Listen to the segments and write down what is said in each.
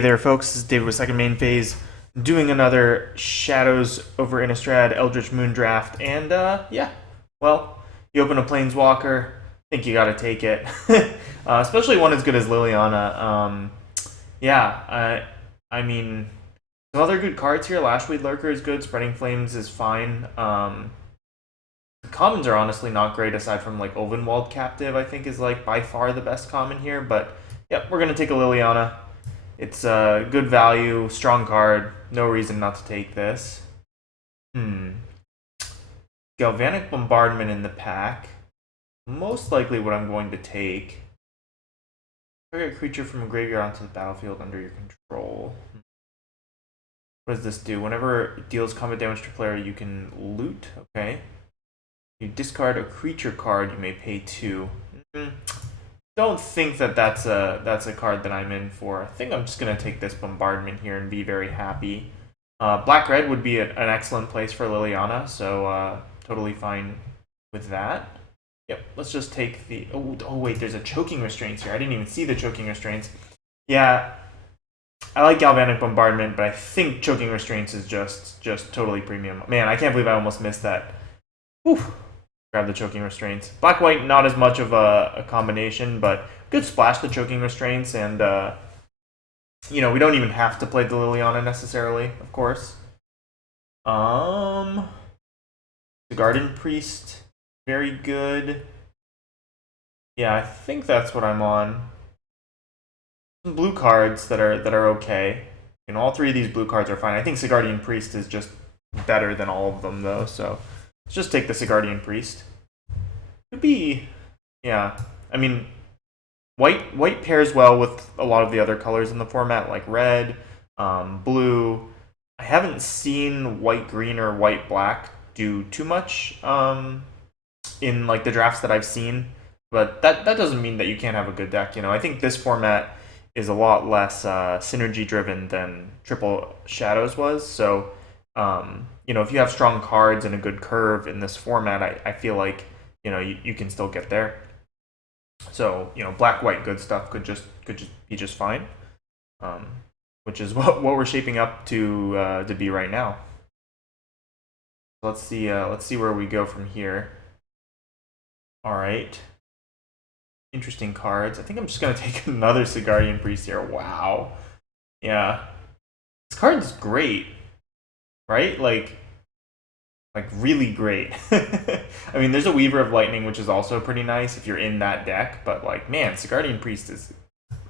Hey there, folks. This is David with Second Main Phase, doing another Shadows over Innistrad Eldritch Moon draft. And, yeah, well, you open a Planeswalker, I think you gotta take it. Especially one as good as Liliana. Yeah, I mean, some other good cards here. Lashweed Lurker is good, Spreading Flames is fine. The commons are honestly not great, aside from, like, Ovenwald Captive, I think is, like, by far the best common here. But, yep, we're gonna take a Liliana. It's a good value, strong card. No reason not to take this. Galvanic Bombardment in the pack. Most likely what I'm going to take. Target a creature from a graveyard onto the battlefield under your control. What does this do? Whenever it deals combat damage to a player, you can loot. Okay. You discard a creature card, you may pay 2. Don't think that that's a card that I'm in for. I think I'm just gonna take this Bombardment here and be very happy. Black-red would be an excellent place for Liliana, so totally fine with that. Yep, let's just take the... Oh wait, there's a Choking Restraints here. I didn't even see the Choking Restraints. Yeah, I like Galvanic Bombardment, but I think Choking Restraints is just totally premium. Man, I can't believe I almost missed that. Whew. Grab the Choking Restraints. Black-white, not as much of a combination, but good splash the Choking Restraints, and, you know, we don't even have to play the Liliana necessarily, of course. The Garden Priest, very good. Yeah, I think that's what I'm on. Some blue cards that are okay. And all three of these blue cards are fine. I think Sigardian Priest is just better than all of them, though, so... Let's just take the Sigardian Priest. Could be, yeah. I mean, white pairs well with a lot of the other colors in the format, like red, blue. I haven't seen white-green or white-black do too much in like the drafts that I've seen, but that doesn't mean that you can't have a good deck. You know, I think this format is a lot less synergy-driven than Triple Shadows was, so. You know, if you have strong cards and a good curve in this format, I feel like, you know, you can still get there. So, you know, black-white good stuff could just be just fine, which is what we're shaping up to be right now. Let's see where we go from here. All right, interesting cards. I think I'm just gonna take another Sigardian Priest here. Wow, yeah, this card is great. Right? Like really great. I mean, there's a Weaver of Lightning, which is also pretty nice if you're in that deck, but like, man, Sigardian Priest is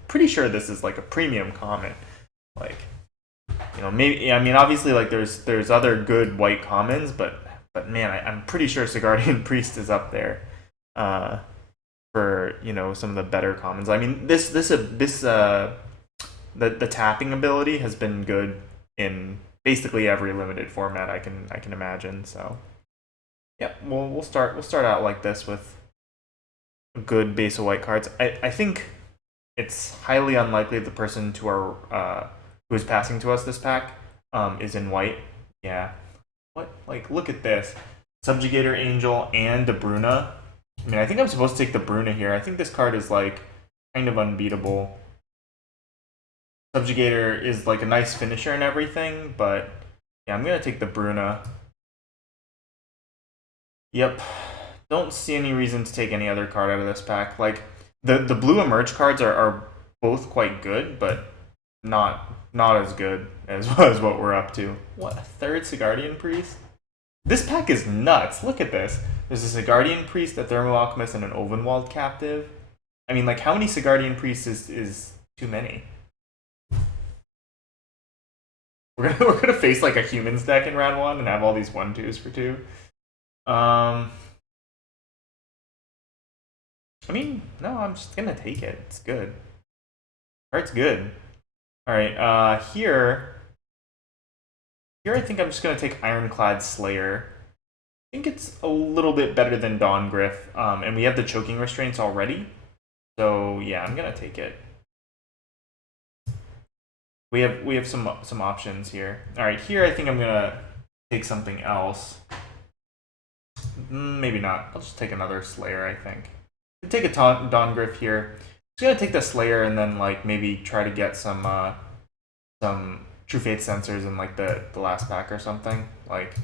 pretty sure this is like a premium common. Like, you know, maybe, I mean, obviously, like, there's other good white commons, but man, I'm pretty sure Sigardian Priest is up there for, you know, some of the better commons. I mean, the tapping ability has been good in basically every limited format I can imagine. So, yeah, we'll start out like this with a good base of white cards. I think it's highly unlikely the person to our who is passing to us this pack is in white. Yeah, what? Like, look at this, Subjugator Angel and a Bruna. I mean, I think I'm supposed to take the Bruna here. I think this card is like kind of unbeatable. Subjugator is like a nice finisher and everything, but yeah, I'm gonna take the Bruna. Yep, don't see any reason to take any other card out of this pack. Like, the blue emerge cards are both quite good, but not as good as what we're up to. What, a third Sigardian Priest? This pack is nuts. Look at this. There's a Sigardian Priest, a Thermal Alchemist, and an Ovenwald Captive. I mean, like, how many Sigardian Priests is too many? We're gonna face like a humans deck in round 1 and have all these 1/2s for 2. I mean, no, I'm just gonna take it. It's good. Alright, it's good. Alright, here I think I'm just gonna take Ironclad Slayer. I think it's a little bit better than Dawngryph, and we have the Choking Restraints already. So yeah, I'm gonna take it. We have some options here. All right, here I think I'm gonna take something else. Maybe not. I'll just take another Slayer, I think. I'll take a Dawngryph here. Just gonna take the Slayer and then like maybe try to get some some True Faith sensors in like the last pack or something. Like,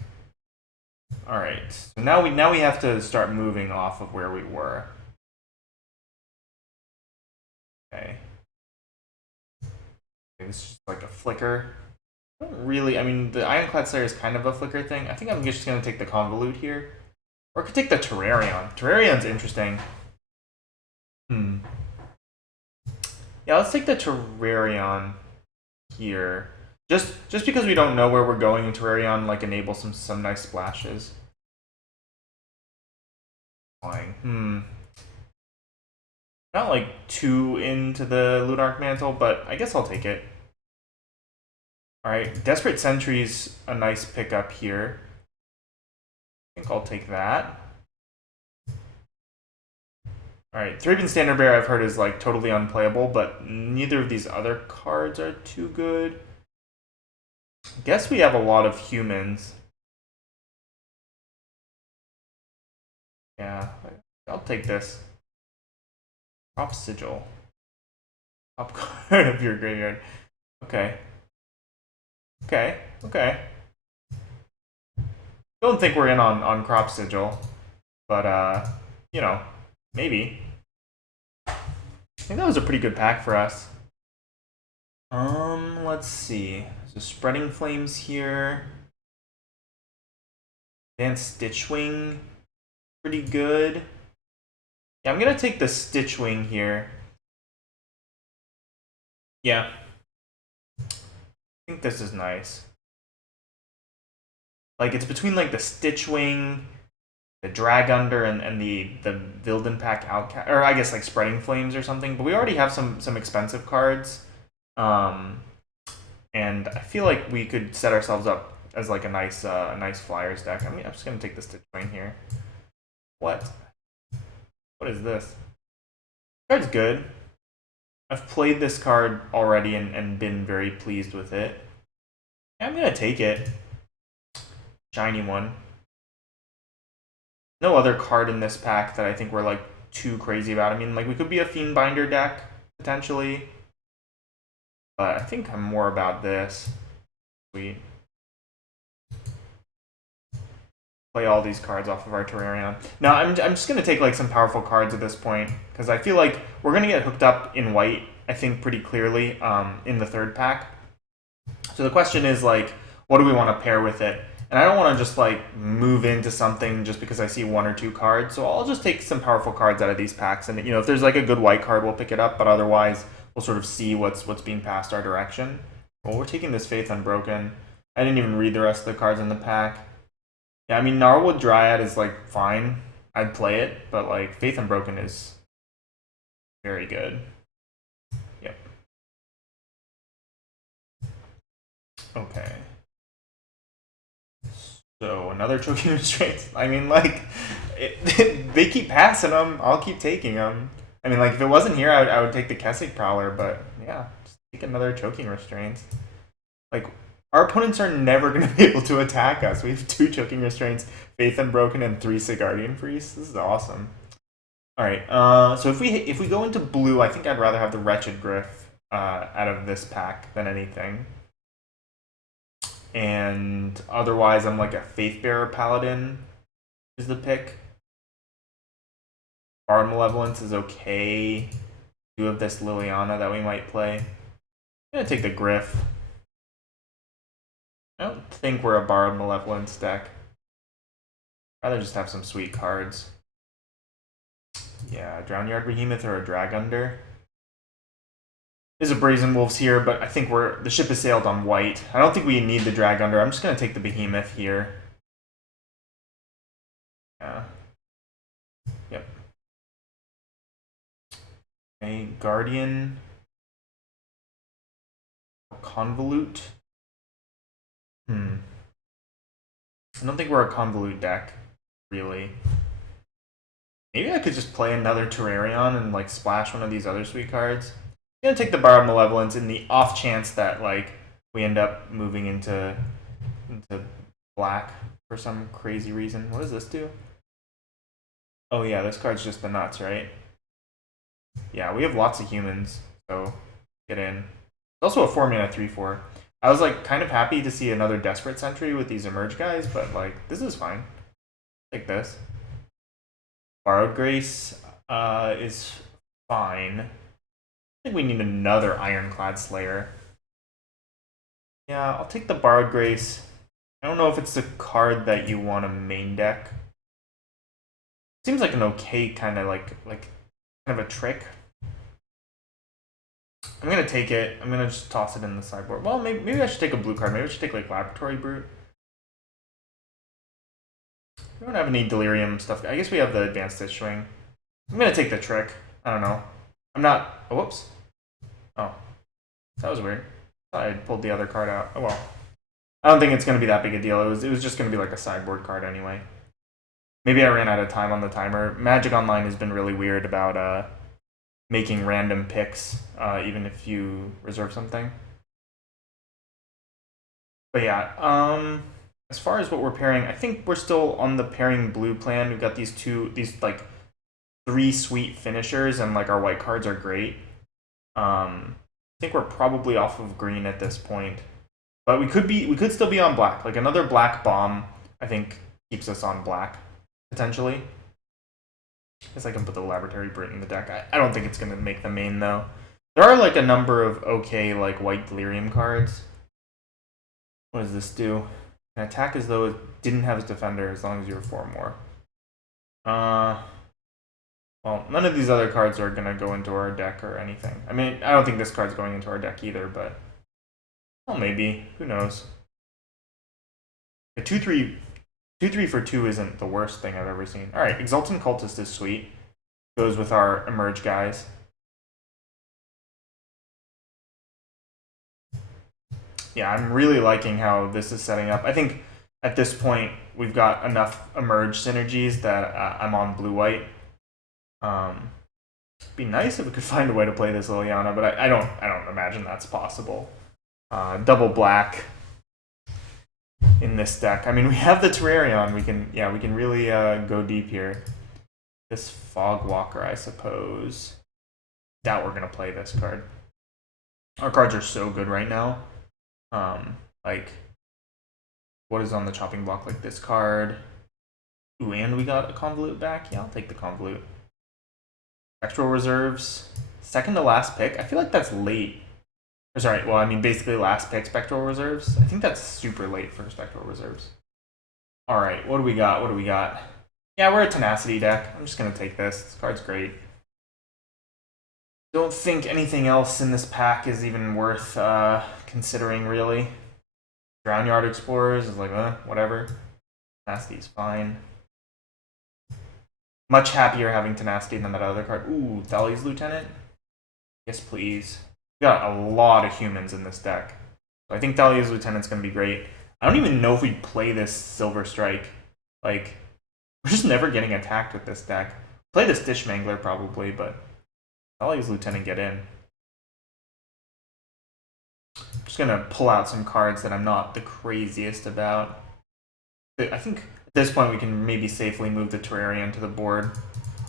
all right. So now we have to start moving off of where we were. Okay. It's just like a flicker. I don't really. I mean, the Ironclad Slayer is kind of a flicker thing. I think I'm just gonna take the Convolute here, or I could take the Terrarion. Terrarion's interesting. Yeah, let's take the Terrarion here. Just because we don't know where we're going, and Terrarion like enables some nice splashes. Flying. Not like too into the Lunarch Mantle, but I guess I'll take it. Alright, Desperate Sentry's a nice pickup here. I think I'll take that. Alright, Thraben Standard Bearer I've heard is like totally unplayable, but neither of these other cards are too good. I guess we have a lot of humans. Yeah, I'll take this. Top Sigil. Top card of your graveyard. Okay. Okay. Don't think we're in on Crop Sigil, but you know, maybe. I think that was a pretty good pack for us. Let's see. So Spreading Flames here. Advanced Stitchwing, pretty good. Yeah, I'm gonna take the Stitchwing here. Yeah. I think this is nice. Like, it's between like the Stitchwing, the Drag Under, and the Vildenpack Outcast, or I guess like Spreading Flames or something. But we already have some expensive cards, and I feel like we could set ourselves up as like a nice Flyers deck. I mean, I'm just gonna take the Stitchwing here. What is this? This card's good. I've played this card already and been very pleased with it. Yeah, I'm gonna take it. Shiny one. No other card in this pack that I think we're like too crazy about. I mean, like we could be a Fiendbinder deck potentially, but I think I'm more about this. Sweet. Play all these cards off of our Terrarion. Now I'm just gonna take like some powerful cards at this point because I feel like we're gonna get hooked up in white. I think pretty clearly in the third pack. So the question is like, what do we want to pair with it? And I don't want to just like move into something just because I see one or two cards. So I'll just take some powerful cards out of these packs, and you know if there's like a good white card, we'll pick it up. But otherwise, we'll sort of see what's being passed our direction. Well, we're taking this Faith Unbroken. I didn't even read the rest of the cards in the pack. Yeah, I mean Gnarlwood Dryad is like fine. I'd play it, but like Faith Unbroken is very good. Yep. Okay. So another Choking Restraints. I mean, like, they keep passing them. I'll keep taking them. I mean, like, if it wasn't here, I would take the Kessig Prowler, but yeah, just take another Choking Restraints. Like, our opponents are never going to be able to attack us. We have 2 Choking Restraints, Faith Unbroken, and 3 Sigardian Priests. This is awesome. All right, so if we go into blue, I think I'd rather have the Wretched Griff out of this pack than anything. And otherwise, I'm like a Faithbearer Paladin is the pick. Bard Malevolence is okay. Do have this Liliana that we might play. I'm gonna take the Griff. I don't think we're a Bard Malevolence deck. I'd rather just have some sweet cards. Yeah, Drownyard Behemoth or a Drag Under. There's a Brazen Wolves here, but I think the ship has sailed on white. I don't think we need the Drag Under. I'm just gonna take the Behemoth here. Yeah. Yep. Okay, Guardian. Convolute. I don't think we're a Convolute deck, really. Maybe I could just play another Terrarion and like splash one of these other sweet cards. I'm gonna take the Borrowed Malevolence in the off chance that like we end up moving into black for some crazy reason. What does this do? Oh yeah, this card's just the nuts, right? Yeah, we have lots of humans, so get in. It's also a 4-mana 3/4. I was like kind of happy to see another Desperate Sentry with these Emerge guys, but like this is fine. Take this. Borrowed Grace is fine. I think we need another Ironclad Slayer. Yeah, I'll take the Borrowed Grace. I don't know if it's the card that you want to main deck. Seems like an okay kind of like kind of a trick. I'm gonna take it. I'm gonna just toss it in the sideboard. Well, maybe I should take a blue card. Maybe I should take like Laboratory Brute. We don't have any Delirium stuff. I guess we have the Advanced Stitch Swing. I'm gonna take the trick. I don't know. I'm not. Oh, whoops. Oh, that was weird. I pulled the other card out. Oh well. I don't think it's gonna be that big a deal. It was just gonna be like a sideboard card anyway. Maybe I ran out of time on the timer. Magic Online has been really weird about making random picks, even if you reserve something. But yeah, as far as what we're pairing, I think we're still on the pairing blue plan. We've got these like 3 sweet finishers, and like our white cards are great. I think we're probably off of green at this point, but we could still be on black. Like another black bomb, I think keeps us on black potentially. I guess I can put the Laboratory Brute in the deck. I don't think it's gonna make the main though. There are like a number of okay like white Delirium cards. What does this do? An attack as though it didn't have its defender as long as you're 4 more. Well, none of these other cards are gonna go into our deck or anything. I mean, I don't think this card's going into our deck either, but well, maybe. Who knows? A 2/3 for 2 isn't the worst thing I've ever seen. All right, Exultant Cultist is sweet. Goes with our Emerge guys. Yeah, I'm really liking how this is setting up. I think at this point we've got enough Emerge synergies that I'm on blue-white. It'd be nice if we could find a way to play this Liliana, but I don't imagine that's possible. Double black in this deck. I mean, we have the Terrarion. We can really go deep here. This Fogwalker, I suppose. Doubt we're gonna play this card. Our cards are so good right now. Like, what is on the chopping block? Like this card. Ooh, and we got a Convolute back. Yeah, I'll take the Convolute. Spectral Reserves. Second to last pick. I feel like that's late. Or sorry, well, I mean, basically last pick Spectral Reserves. I think that's super late for Spectral Reserves. All right, what do we got? What do we got? Yeah, we're a Tenacity deck. I'm just going to take this. This card's great. Don't think anything else in this pack is even worth considering, really. Drownyard Explorers is like, whatever. Tenacity is fine. Much happier having Tenacity than that other card. Ooh, Thalia's Lieutenant? Yes, please. We got a lot of humans in this deck. So I think Thalia's Lieutenant's going to be great. I don't even know if we'd play this Silver Strike. Like, we're just never getting attacked with this deck. Play this Dish Mangler probably, but Thalia's Lieutenant get in. I'm just going to pull out some cards that I'm not the craziest about. I think at this point we can maybe safely move the Terrarion to the board.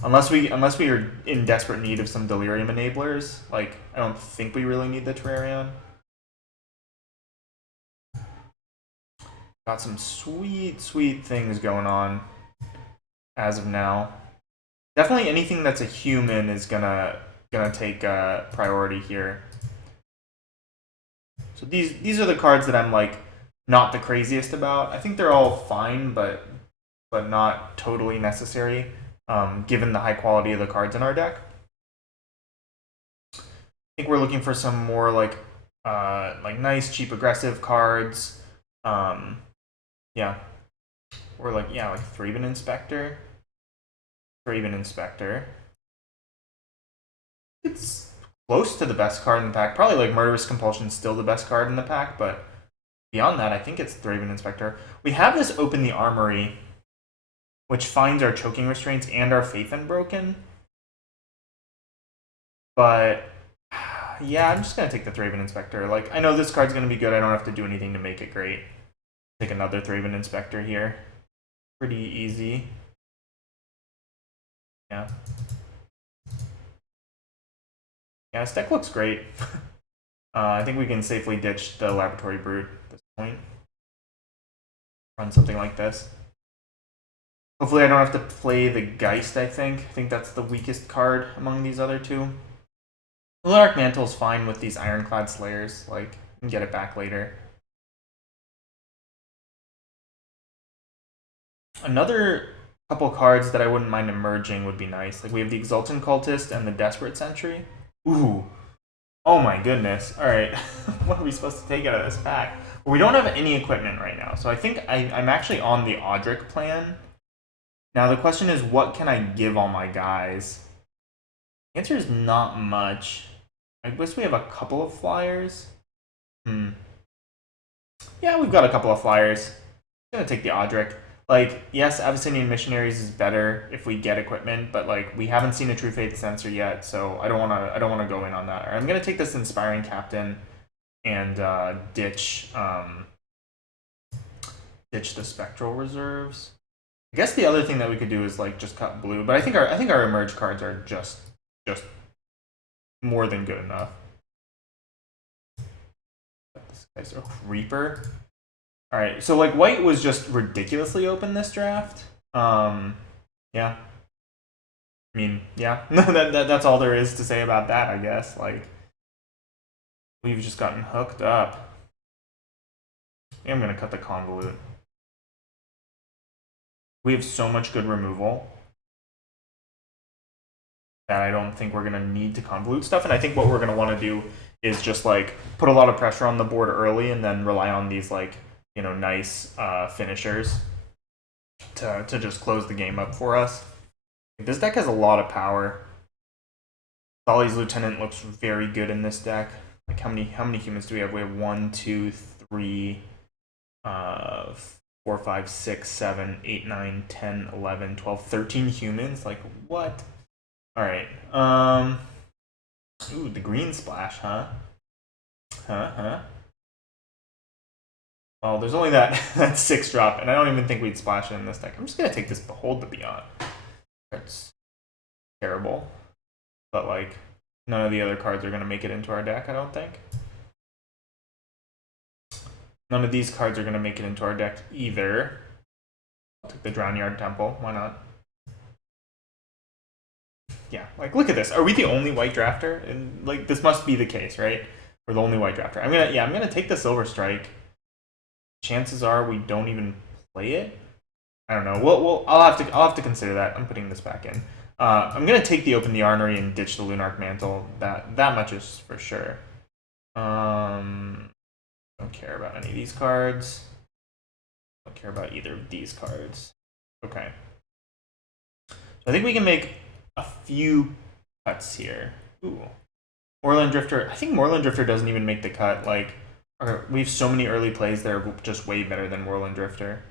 Unless we are in desperate need of some Delirium enablers. Like, I don't think we really need the Terrarion. Got some sweet, sweet things going on as of now. Definitely anything that's a human is gonna take priority here. So these are the cards that I'm like not the craziest about. I think they're all fine, but not totally necessary, given the high quality of the cards in our deck. I think we're looking for some more like nice, cheap, aggressive cards. Yeah. Or like Thraben Inspector. Thraben Inspector. It's close to the best card in the pack. Probably like Murderous Compulsion still the best card in the pack, but beyond that, I think it's Thraben Inspector. We have this Open the Armory, which finds our Choking Restraints and our Faith Unbroken. But yeah, I'm just gonna take the Thraben Inspector. Like, I know this card's gonna be good. I don't have to do anything to make it great. Take another Thraben Inspector here. Pretty easy. Yeah. Yeah, this deck looks great. I think we can safely ditch the Laboratory Brute at this point. Run something like this. Hopefully I don't have to play the Geist, I think. I think that's the weakest card among these other two. The Lunarch Mantle's fine with these Ironclad Slayers. Like, you can get it back later. Another couple cards that I wouldn't mind emerging would be nice. Like, we have the Exultant Cultist and the Desperate Sentry. Ooh. Oh my goodness. Alright. What are we supposed to take out of this pack? Well, we don't have any equipment right now, so I think I'm actually on the Audric plan. Now the question is, what can I give all my guys? The answer is not much. I wish we have a couple of flyers. Yeah, we've got a couple of flyers. I'm gonna take the Audric. Like, yes, Abyssinian Missionaries is better if we get equipment, but like we haven't seen a True Faith sensor yet, so I don't wanna go in on that. I'm gonna take this Inspiring Captain and ditch the Spectral Reserves. I guess the other thing that we could do is like just cut blue, but I think our emerge cards are just more than good enough. This guy's a Reaper. All right, so like white was just ridiculously open this draft. Yeah. I mean, yeah. that's all there is to say about that, I guess. Like, we've just gotten hooked up. I'm gonna cut the Convolute. We have so much good removal that I don't think we're gonna need to Convolute stuff. And I think what we're gonna want to do is just like put a lot of pressure on the board early and then rely on these like, you know, nice finishers to just close the game up for us. This deck has a lot of power. Thali's Lieutenant looks very good in this deck. Like how many humans do we have? We have 1, 2, 3, 4, 5, 6, 7, 8, 9, 10, 11, 12, 13 humans. Like what? All right. Ooh, the green splash, huh? Well, there's only that 6-drop, and I don't even think we'd splash it in this deck. I'm just gonna take this Behold the Beyond. That's terrible, but like none of the other cards are gonna make it into our deck. I don't think. None of these cards are gonna make it into our deck either. I'll take the Drownyard Temple. Why not? Yeah, like look at this. Are we the only white drafter? And like this must be the case, right? We're the only white drafter. I'm gonna take the Silver Strike. Chances are we don't even play it. I don't know. I'll have to consider that. I'm putting this back in. I'm gonna take the Open the Armory and ditch the Lunarch Mantle. That much is for sure. Don't care about any of these cards. Don't care about either of these cards. Okay. So I think we can make a few cuts here. Ooh. Moorland Drifter. I think Moorland Drifter doesn't even make the cut. Like, we have so many early plays that are just way better than Moorland Drifter.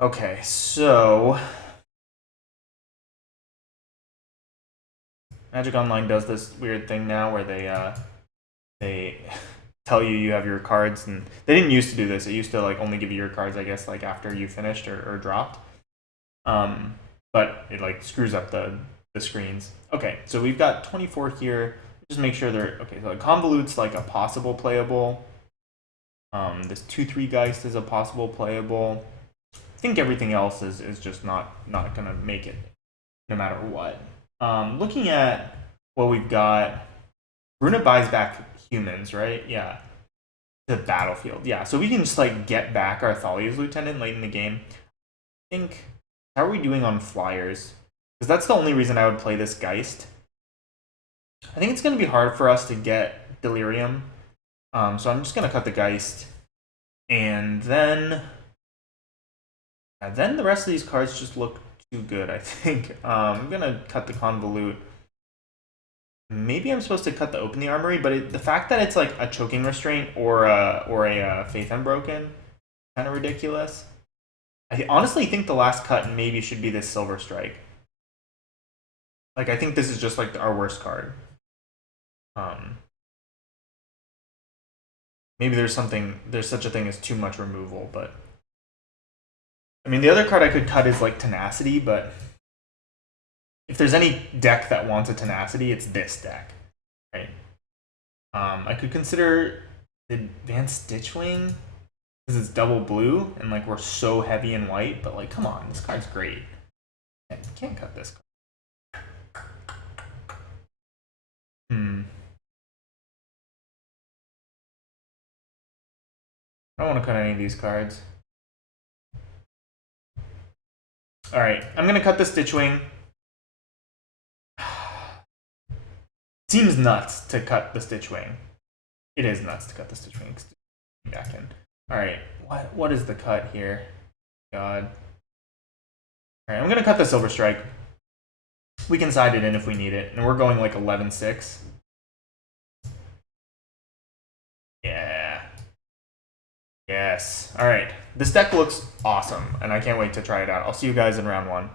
Okay, so Magic Online does this weird thing now where they tell you have your cards, and they didn't used to do this. It used to like only give you your cards, I guess, like after you finished or dropped. But it like screws up the screens. Okay, so we've got 24 here. Just make sure they're okay. So Convolute's like a possible playable. This 2/3 Geist is a possible playable. I think everything else is just not gonna make it, no matter what. Looking at what we've got, Bruna buys back humans, right? Yeah, the battlefield. Yeah, so we can just like get back our Thalia's Lieutenant late in the game. I think. How are we doing on flyers? Because that's the only reason I would play this Geist. I think it's going to be hard for us to get Delirium. So I'm just going to cut the Geist. And then the rest of these cards just look too good, I think. I'm going to cut the Convolute. Maybe I'm supposed to cut the Open the Armory, but the fact that it's like a Choking Restraint or a Faith Unbroken, kind of ridiculous. I honestly think the last cut maybe should be this Silver Strike. Like, I think this is just like our worst card. Maybe there's such a thing as too much removal, but I mean, the other card I could cut is like Tenacity, but if there's any deck that wants a Tenacity, it's this deck, right? I could consider the Advanced Stitchwing because it's double blue and like we're so heavy in white. But like, come on, this card's great. Can't cut this card. I don't want to cut any of these cards. All right, I'm gonna cut the Stitchwing. Seems nuts to cut the Stitchwing. It is nuts to cut the Stitchwing. Back in. All right, what is the cut here? God. All right, I'm gonna cut the Silver Strike. We can side it in if we need it, and we're going like 11-6. Yeah. Yes. All right. This deck looks awesome, and I can't wait to try it out. I'll see you guys in round 1.